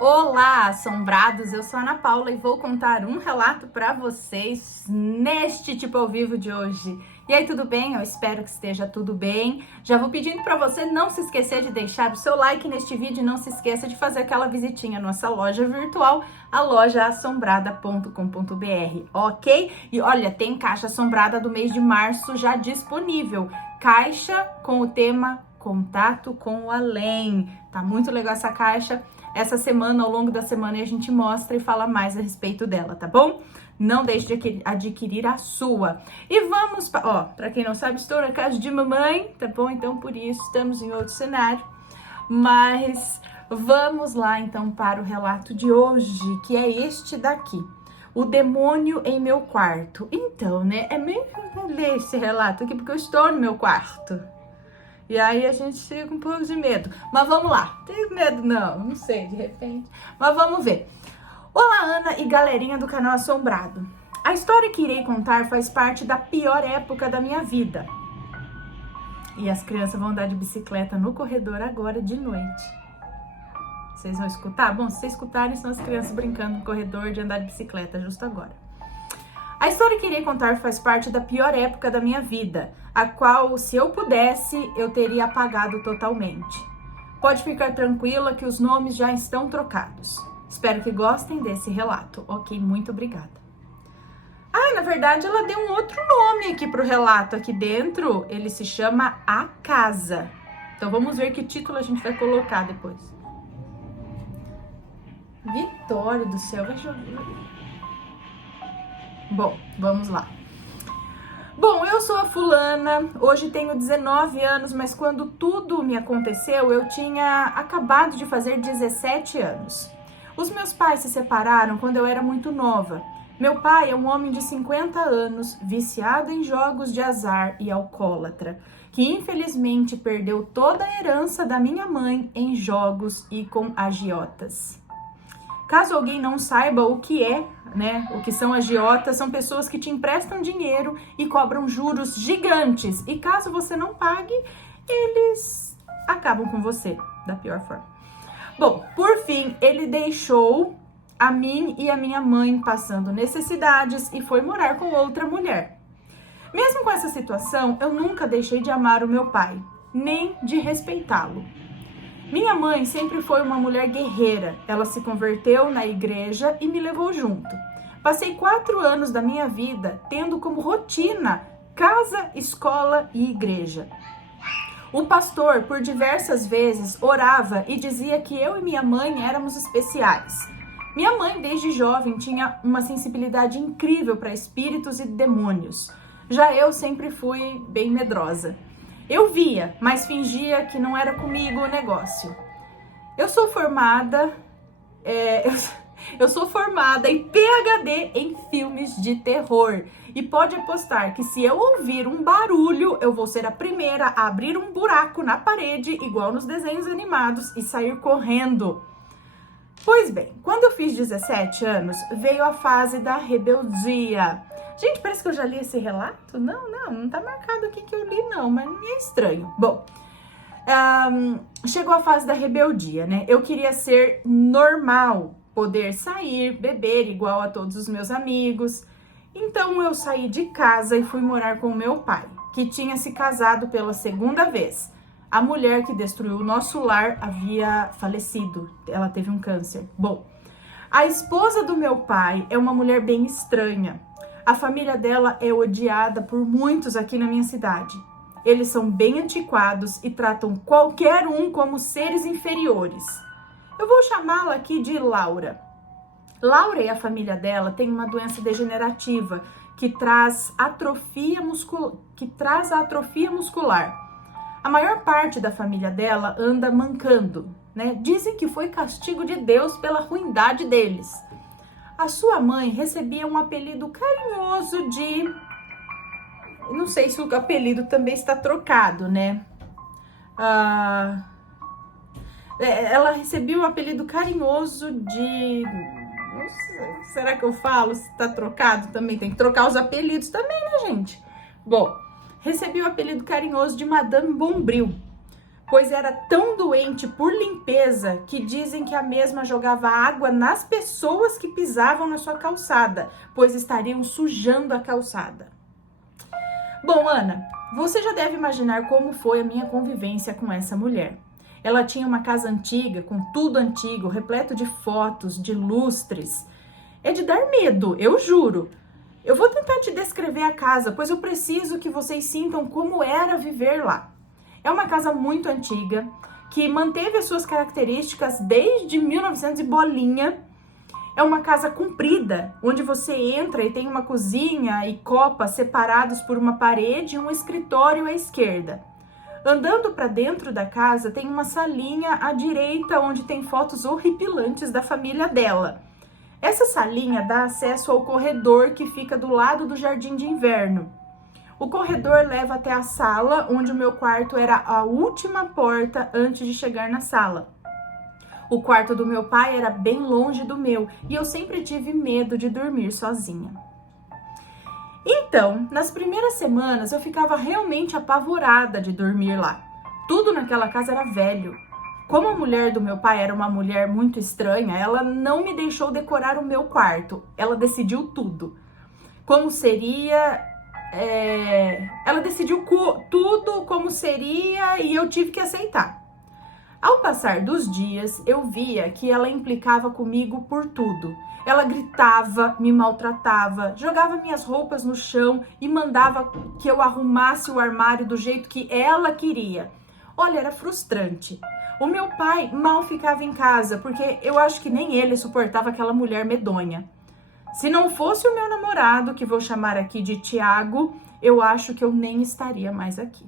Olá, assombrados! Eu sou a Ana Paula e vou contar um relato para vocês neste tipo ao vivo de hoje. E aí, tudo bem? Eu espero que esteja tudo bem. Já vou pedindo para você não se esquecer de deixar o seu like neste vídeo e não se esqueça de fazer aquela visitinha na nossa loja virtual, a lojaassombrada.com.br, ok? E olha, tem caixa assombrada do mês de março já disponível. Caixa com o tema Contato com o Além. Tá muito legal essa caixa. Essa semana, ao longo da semana, a gente mostra e fala mais a respeito dela, tá bom? Não deixe de adquirir a sua. E vamos, para quem não sabe, estou na casa de mamãe, tá bom? Então, por isso, estamos em outro cenário. Mas vamos lá, então, para o relato de hoje, que é este daqui. O demônio em meu quarto. Então, né, é meio que ler esse relato aqui, porque eu estou no meu quarto. E aí a gente fica um pouco de medo. Mas vamos lá. Tenho medo não sei, de repente. Mas vamos ver. Olá, Ana e galerinha do canal Assombrado. A história que irei contar faz parte da pior época da minha vida. E as crianças vão andar de bicicleta no corredor agora de noite. Vocês vão escutar? Bom, se vocês escutarem, são as crianças brincando no corredor de andar de bicicleta justo agora. A história que irei contar faz parte da pior época da minha vida, a qual, se eu pudesse, eu teria apagado totalmente. Pode ficar tranquila que os nomes já estão trocados. Espero que gostem desse relato. Ok, muito obrigada. Ah, na verdade, ela deu um outro nome aqui pro relato. Aqui dentro, ele se chama A Casa. Então, vamos ver que título a gente vai colocar depois. Vitória do céu, deixa eu ver. Bom, vamos lá. Bom, eu sou a fulana, hoje tenho 19 anos, mas quando tudo me aconteceu, eu tinha acabado de fazer 17 anos. Os meus pais se separaram quando eu era muito nova. Meu pai é um homem de 50 anos, viciado em jogos de azar e alcoólatra, que infelizmente perdeu toda a herança da minha mãe em jogos e com agiotas. Caso alguém não saiba o que é, né, o que são agiotas, são pessoas que te emprestam dinheiro e cobram juros gigantes. E caso você não pague, eles acabam com você da pior forma. Bom, por fim, ele deixou a mim e a minha mãe passando necessidades e foi morar com outra mulher. Mesmo com essa situação, eu nunca deixei de amar o meu pai, nem de respeitá-lo. Minha mãe sempre foi uma mulher guerreira. Ela se converteu na igreja e me levou junto. Passei 4 anos da minha vida tendo como rotina casa, escola e igreja. O pastor, por diversas vezes, orava e dizia que eu e minha mãe éramos especiais. Minha mãe, desde jovem, tinha uma sensibilidade incrível para espíritos e demônios. Já eu sempre fui bem medrosa. Eu via, mas fingia que não era comigo o negócio. Eu sou formada em PhD em filmes de terror. E pode apostar que se eu ouvir um barulho, eu vou ser a primeira a abrir um buraco na parede, igual nos desenhos animados, e sair correndo. Pois bem, quando eu fiz 17 anos, veio a fase da rebeldia. Gente, parece que eu já li esse relato. Não tá marcado aqui que eu li não, mas é estranho. Bom, chegou a fase da rebeldia, né? Eu queria ser normal, poder sair, beber igual a todos os meus amigos. Então eu saí de casa e fui morar com o meu pai, que tinha se casado pela segunda vez. A mulher que destruiu o nosso lar havia falecido, ela teve um câncer. Bom, a esposa do meu pai é uma mulher bem estranha. A família dela é odiada por muitos aqui na minha cidade. Eles são bem antiquados e tratam qualquer um como seres inferiores. Eu vou chamá-la aqui de Laura. Laura e a família dela têm uma doença degenerativa que traz atrofia muscular. A maior parte da família dela anda mancando, né? Dizem que foi castigo de Deus pela ruindade deles. A sua mãe recebia um apelido carinhoso de... Não sei se o apelido também está trocado, né? Ela recebia um apelido carinhoso de... Não sei, será que eu falo se está trocado também? Tem que trocar os apelidos também, né, gente? Bom, recebi o apelido carinhoso de Madame Bombril. pois era tão doente por limpeza que dizem que a mesma jogava água nas pessoas que pisavam na sua calçada, pois estariam sujando a calçada. Bom, Ana, você já deve imaginar como foi a minha convivência com essa mulher. Ela tinha uma casa antiga, com tudo antigo, repleto de fotos, de lustres. É de dar medo, eu juro. Eu vou tentar te descrever a casa, pois eu preciso que vocês sintam como era viver lá. É uma casa muito antiga, que manteve as suas características desde 1900 e bolinha. É uma casa comprida, onde você entra e tem uma cozinha e copa separados por uma parede e um escritório à esquerda. Andando para dentro da casa, tem uma salinha à direita, onde tem fotos horripilantes da família dela. Essa salinha dá acesso ao corredor que fica do lado do jardim de inverno. O corredor leva até a sala, onde o meu quarto era a última porta antes de chegar na sala. O quarto do meu pai era bem longe do meu e eu sempre tive medo de dormir sozinha. Então, nas primeiras semanas eu ficava realmente apavorada de dormir lá. Tudo naquela casa era velho. Como a mulher do meu pai era uma mulher muito estranha, ela não me deixou decorar o meu quarto. Ela decidiu tudo. Como seria... Ela decidiu tudo como seria e eu tive que aceitar. Ao passar dos dias, eu via que ela implicava comigo por tudo. Ela gritava, me maltratava, jogava minhas roupas no chão e mandava que eu arrumasse o armário do jeito que ela queria. Olha, era frustrante. O meu pai mal ficava em casa, porque eu acho que nem ele suportava aquela mulher medonha. Se não fosse o meu namorado, que vou chamar aqui de Tiago, eu acho que eu nem estaria mais aqui.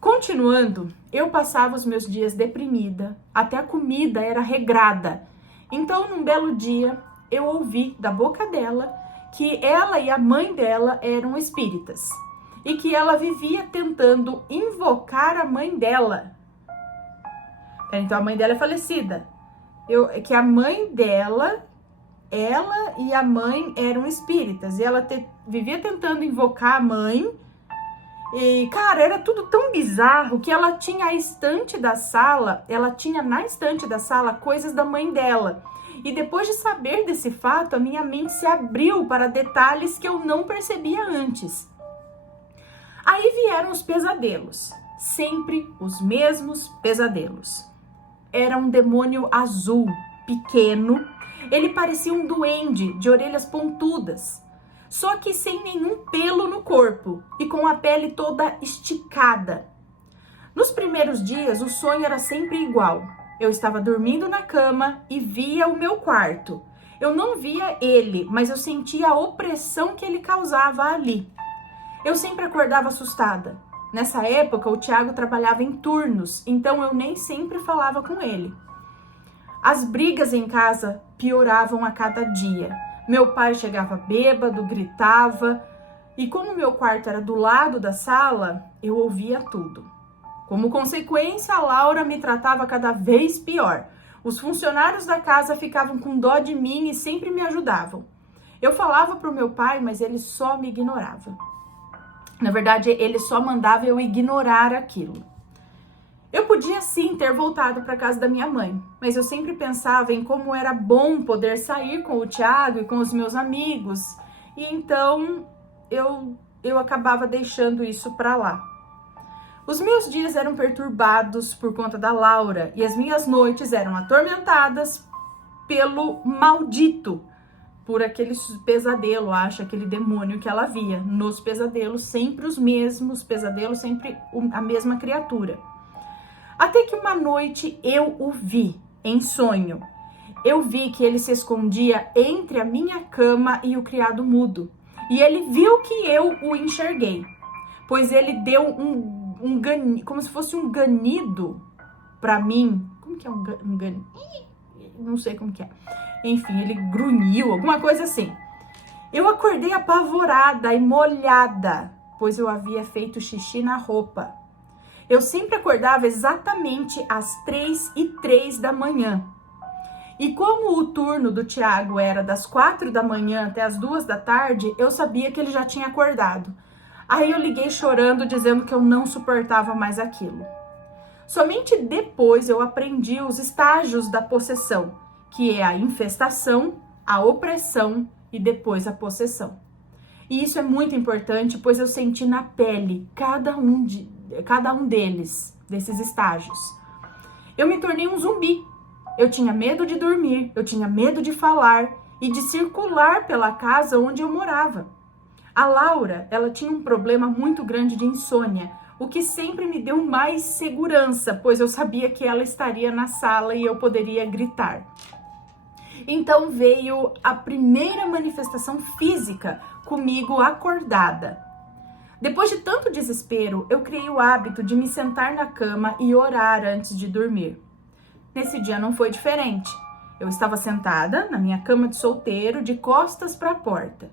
Continuando, eu passava os meus dias deprimida, até a comida era regrada. Então, num belo dia, eu ouvi da boca dela que ela e a mãe dela eram espíritas e que ela vivia tentando invocar a mãe dela. Então, a mãe dela é falecida. Que a mãe dela, ela e a mãe eram espíritas e ela vivia tentando invocar a mãe. E, cara, era tudo tão bizarro que ela tinha na estante da sala coisas da mãe dela. E depois de saber desse fato, a minha mente se abriu para detalhes que eu não percebia antes. Aí vieram os pesadelos, sempre os mesmos pesadelos. Era um demônio azul, pequeno, ele parecia um duende de orelhas pontudas. Só que sem nenhum pelo no corpo e com a pele toda esticada. Nos primeiros dias, o sonho era sempre igual. Eu estava dormindo na cama e via o meu quarto. Eu não via ele, mas eu sentia a opressão que ele causava ali. Eu sempre acordava assustada. Nessa época, o Tiago trabalhava em turnos, então eu nem sempre falava com ele. As brigas em casa pioravam a cada dia. Meu pai chegava bêbado, gritava, e como meu quarto era do lado da sala, eu ouvia tudo. Como consequência, a Laura me tratava cada vez pior. Os funcionários da casa ficavam com dó de mim e sempre me ajudavam. Eu falava para o meu pai, mas ele só me ignorava. Na verdade, ele só mandava eu ignorar aquilo. Eu podia sim ter voltado para casa da minha mãe, mas eu sempre pensava em como era bom poder sair com o Tiago e com os meus amigos, e então eu acabava deixando isso para lá. Os meus dias eram perturbados por conta da Laura e as minhas noites eram atormentadas pelo maldito, por aquele pesadelo, aquele demônio que ela via. Nos pesadelos, sempre os mesmos pesadelos, sempre a mesma criatura. Até que uma noite eu o vi em sonho. Eu vi que ele se escondia entre a minha cama e o criado mudo. E ele viu que eu o enxerguei, pois ele deu como se fosse um ganido para mim. Como que é um ganido? Não sei como que é. Enfim, ele grunhiu, alguma coisa assim. Eu acordei apavorada e molhada, pois eu havia feito xixi na roupa. Eu sempre acordava exatamente às 3h03 da manhã. E como o turno do Tiago era das 4 da manhã até as 2 da tarde, eu sabia que ele já tinha acordado. Aí eu liguei chorando, dizendo que eu não suportava mais aquilo. Somente depois eu aprendi os estágios da possessão, que é a infestação, a opressão e depois a possessão. E isso é muito importante, pois eu senti na pele cada um desses estágios. Eu me tornei um zumbi. Eu tinha medo de dormir, eu tinha medo de falar e de circular pela casa onde eu morava. A Laura, ela tinha um problema muito grande de insônia, o que sempre me deu mais segurança, pois eu sabia que ela estaria na sala e eu poderia gritar. Então veio a primeira manifestação física comigo acordada. Depois de tanto desespero, eu criei o hábito de me sentar na cama e orar antes de dormir. Nesse dia não foi diferente. Eu estava sentada na minha cama de solteiro, de costas para a porta.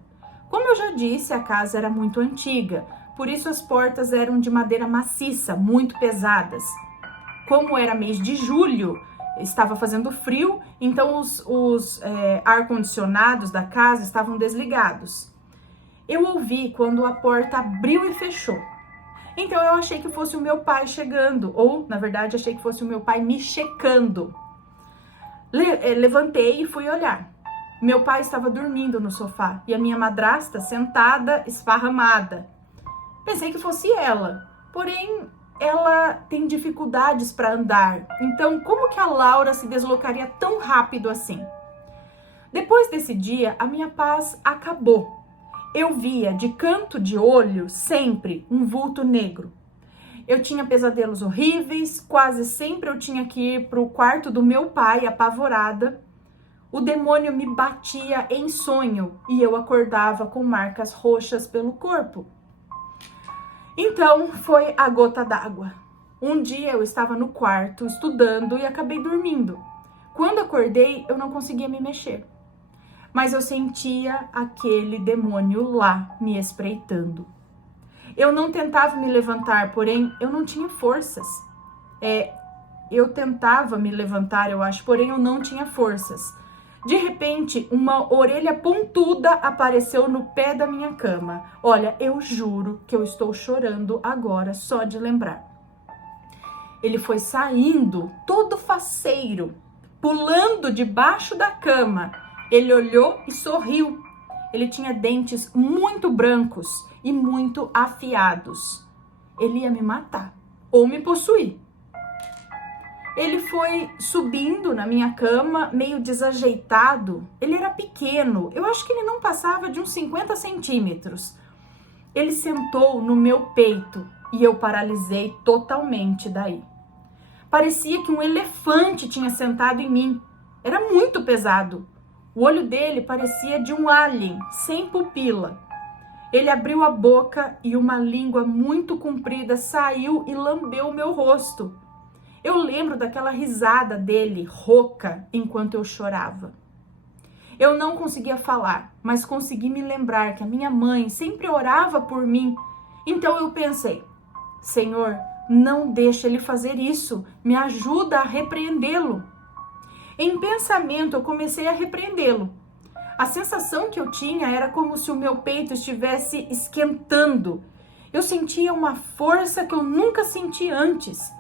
Como eu já disse, a casa era muito antiga, por isso as portas eram de madeira maciça, muito pesadas. Como era mês de julho, estava fazendo frio, então os ar-condicionados da casa estavam desligados. Eu ouvi quando a porta abriu e fechou. Então eu achei que fosse o meu pai chegando, ou na verdade achei que fosse o meu pai me checando. Levantei e fui olhar. Meu pai estava dormindo no sofá e a minha madrasta sentada, esparramada. Pensei que fosse ela, porém ela tem dificuldades para andar, então como que a Laura se deslocaria tão rápido assim? Depois desse dia, a minha paz acabou. Eu via de canto de olho sempre um vulto negro. Eu tinha pesadelos horríveis, quase sempre eu tinha que ir para o quarto do meu pai apavorada. O demônio me batia em sonho e eu acordava com marcas roxas pelo corpo. Então foi a gota d'água. Um dia eu estava no quarto estudando e acabei dormindo. Quando acordei, eu não conseguia me mexer. Mas eu sentia aquele demônio lá me espreitando. Eu não tentava me levantar, porém eu não tinha forças. Eu tentava me levantar, eu acho, porém eu não tinha forças. De repente, uma orelha pontuda apareceu no pé da minha cama. Olha, eu juro que eu estou chorando agora só de lembrar. Ele foi saindo todo faceiro, pulando debaixo da cama. Ele olhou e sorriu. Ele tinha dentes muito brancos e muito afiados. Ele ia me matar ou me possuir. Ele foi subindo na minha cama, meio desajeitado. Ele era pequeno, eu acho que ele não passava de uns 50 centímetros. Ele sentou no meu peito e eu paralisei totalmente daí. Parecia que um elefante tinha sentado em mim. Era muito pesado. O olho dele parecia de um alien, sem pupila. Ele abriu a boca e uma língua muito comprida saiu e lambeu o meu rosto. Eu lembro daquela risada dele, rouca, enquanto eu chorava. Eu não conseguia falar, mas consegui me lembrar que a minha mãe sempre orava por mim. Então eu pensei, Senhor, não deixa ele fazer isso, me ajuda a repreendê-lo. Em pensamento, eu comecei a repreendê-lo. A sensação que eu tinha era como se o meu peito estivesse esquentando. Eu sentia uma força que eu nunca senti antes.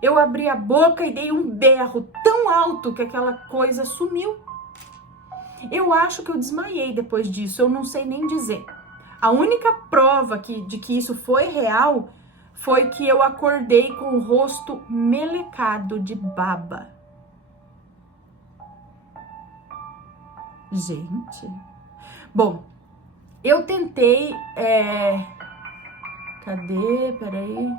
Eu abri a boca e dei um berro tão alto que aquela coisa sumiu. Eu acho que eu desmaiei depois disso, eu não sei nem dizer. A única prova de que isso foi real foi que eu acordei com o rosto melecado de baba. Gente. Bom, eu tentei... Cadê? Peraí.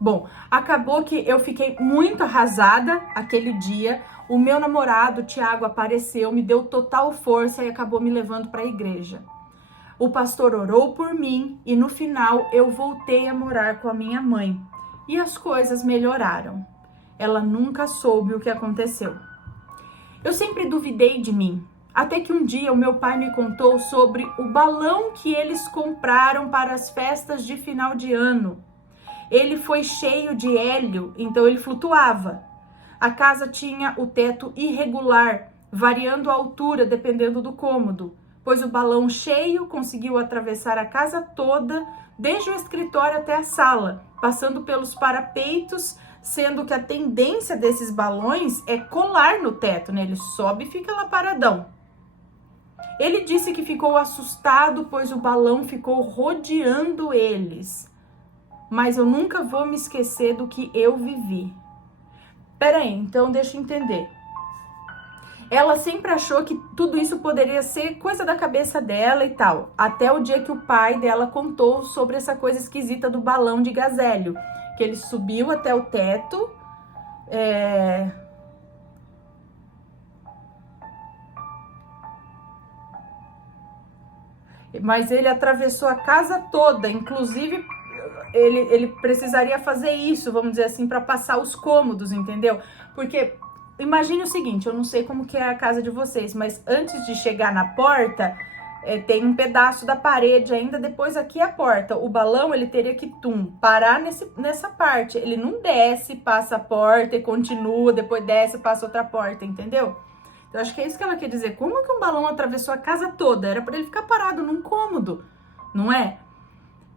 Bom, acabou que eu fiquei muito arrasada aquele dia. O meu namorado, Tiago, apareceu, me deu total força e acabou me levando para a igreja. O pastor orou por mim e no final eu voltei a morar com a minha mãe. E as coisas melhoraram. Ela nunca soube o que aconteceu. Eu sempre duvidei de mim. Até que um dia o meu pai me contou sobre o balão que eles compraram para as festas de final de ano. Ele foi cheio de hélio, então ele flutuava. A casa tinha o teto irregular, variando a altura dependendo do cômodo, pois o balão cheio conseguiu atravessar a casa toda, desde o escritório até a sala, passando pelos parapeitos, sendo que a tendência desses balões é colar no teto, né? Ele sobe e fica lá paradão. Ele disse que ficou assustado, pois o balão ficou rodeando eles. Mas eu nunca vou me esquecer do que eu vivi. Peraí, então deixa eu entender. Ela sempre achou que tudo isso poderia ser coisa da cabeça dela e tal. Até o dia que o pai dela contou sobre essa coisa esquisita do balão de gás hélio. Que ele subiu até o teto. Mas ele atravessou a casa toda, inclusive ele precisaria fazer isso, vamos dizer assim, para passar os cômodos, entendeu? Porque imagine o seguinte, eu não sei como que é a casa de vocês, mas antes de chegar na porta, tem um pedaço da parede ainda, depois aqui é a porta. O balão, ele teria que parar nessa parte. Ele não desce, passa a porta e continua, depois desce, passa outra porta, entendeu? Eu acho que é isso que ela quer dizer. Como que um balão atravessou a casa toda? Era para ele ficar parado num cômodo, não é?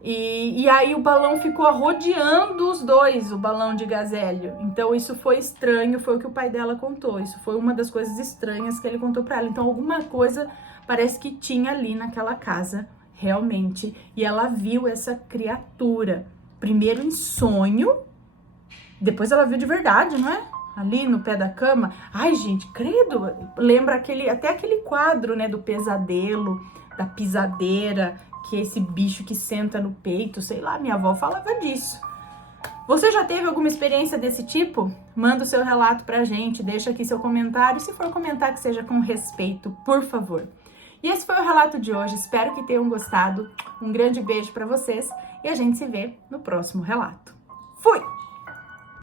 E aí o balão ficou rodeando os dois, o balão de gás hélio. Então isso foi estranho, foi o que o pai dela contou. Isso foi uma das coisas estranhas que ele contou para ela. Então alguma coisa parece que tinha ali naquela casa, realmente. E ela viu essa criatura, primeiro em sonho, depois ela viu de verdade, não é? Ali no pé da cama. Ai, gente, credo, lembra até aquele quadro, né, do pesadelo, da pisadeira, que é esse bicho que senta no peito, sei lá, minha avó falava disso. Você já teve alguma experiência desse tipo? Manda o seu relato pra gente, deixa aqui seu comentário, se for comentar que seja com respeito, por favor. E esse foi o relato de hoje, espero que tenham gostado. Um grande beijo pra vocês e a gente se vê no próximo relato. Fui!